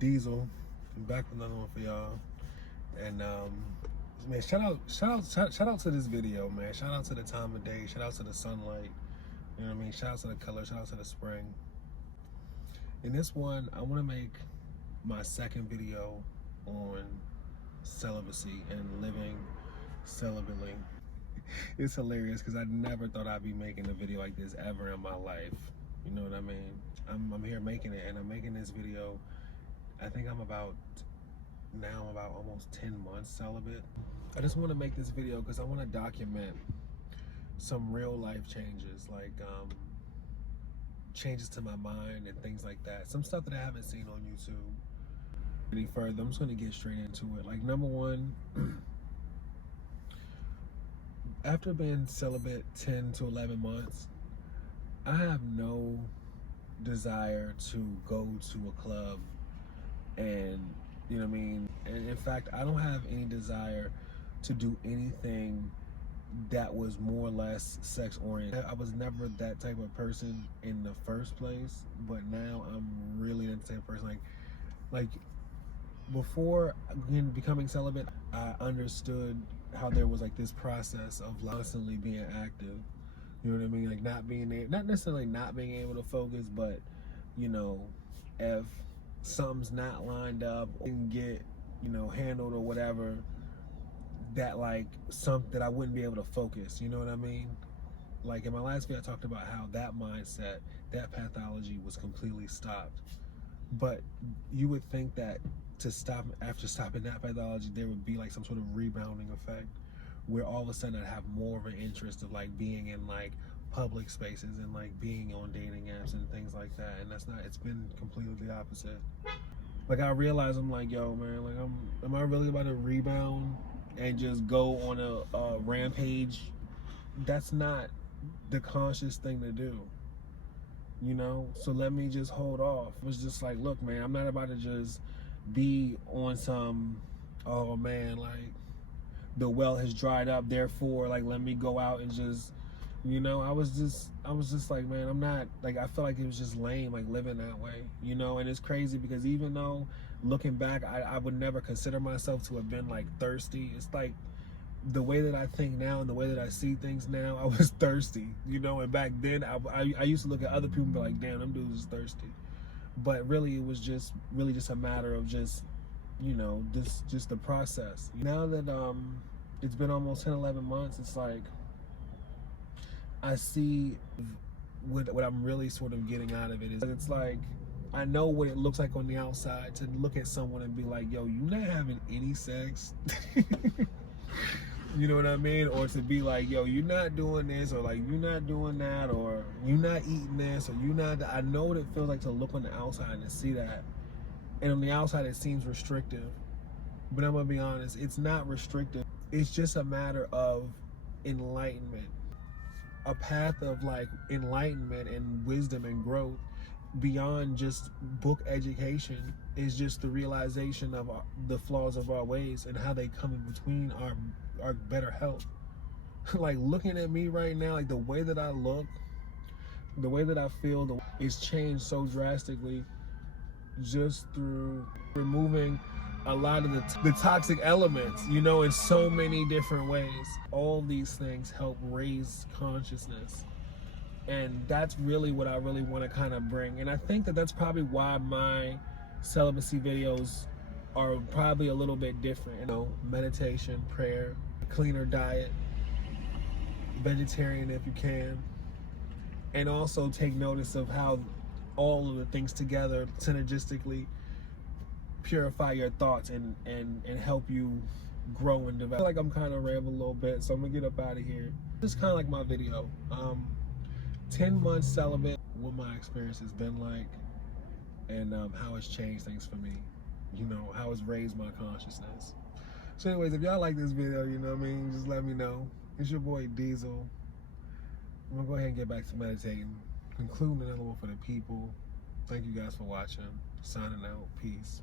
Diesel. I'm back with another one for y'all. And man, shout out to this video, man. Shout out to the time of day. Shout out to the sunlight. You know what I mean? Shout out to the color. Shout out to the spring. In this one, I want to make my second video on celibacy and living celibately. It's hilarious because I never thought I'd be making a video like this ever in my life. You know what I mean? I'm here making it, and I'm making this video. I think I'm about almost 10 months celibate. I just want to make this video because I want to document some real life changes, like changes to my mind and things like that. Some stuff that I haven't seen on YouTube. Any further, I'm just going to get straight into it. Like, number one, after being celibate 10 to 11 months, I have no desire to go to a club and, you know what I mean? And in fact, I don't have any desire to do anything that was more or less sex oriented. I was never that type of person in the first place, but now I'm really that type of person. Like before becoming celibate, I understood how there was like this process of constantly being active. You know what I mean? Like not necessarily not being able to focus, but you know, if something's not lined up, and get, you know, handled or whatever, that like that I wouldn't be able to focus. You know what I mean? Like in my last video, I talked about how that mindset, that pathology was completely stopped. But you would think that to stop after stopping that pathology, there would be like some sort of rebounding effect, where all of a sudden I'd have more of an interest of like being in like public spaces and like being on dating apps and things like that. And that's not, it's been completely the opposite. Like I realize, I'm like, yo man, like am I really about to rebound and just go on a rampage? That's not the conscious thing to do, you know? So let me just hold off. It was just like, look man, I'm not about to just be on some, oh man, like the well has dried up, therefore like let me go out and just, you know, I was just like, man, I'm not, like, I feel like it was just lame, like living that way, you know? And it's crazy because even though looking back, I would never consider myself to have been like thirsty. It's like the way that I think now and the way that I see things now, I was thirsty, you know? And back then I used to look at other people and be like, damn, them dudes is thirsty. But really it was just really just a matter of just, you know, just the process. Now that it's been almost 10, 11 months, it's like I see what I'm really sort of getting out of it is, it's like I know what it looks like on the outside to look at someone and be like, yo, you not having any sex. You know what I mean? Or to be like, yo, you're not doing this, or like you're not doing that, or you're not eating this, or you're not. I know what it feels like to look on the outside and to see that. And on the outside it seems restrictive, but I'm gonna be honest, it's not restrictive. It's just a matter of enlightenment. A path of like enlightenment and wisdom and growth beyond just book education is just the realization of the flaws of our ways and how they come in between our better health. Like looking at me right now, like the way that I look, the way that I feel, it's changed so drastically just through removing a lot of the toxic elements, you know, in so many different ways. All these things help raise consciousness, and that's really what I really want to kind of bring. And I think that that's probably why my celibacy videos are probably a little bit different, you know, meditation, prayer, cleaner diet, vegetarian if you can, and also take notice of how all of the things together synergistically purify your thoughts and help you grow and develop. I feel like I'm kind of rambling a little bit, so I'm gonna get up out of here. This is kind of like my video. 10 months celibate, what my experience has been like, and how it's changed things for me, you know, how it's raised my consciousness. So anyways, if y'all like this video, you know what I mean, just let me know. It's your boy Diesel. I'm gonna go ahead and get back to meditating, concluding another one for the people. Thank you guys for watching. Signing out. Peace.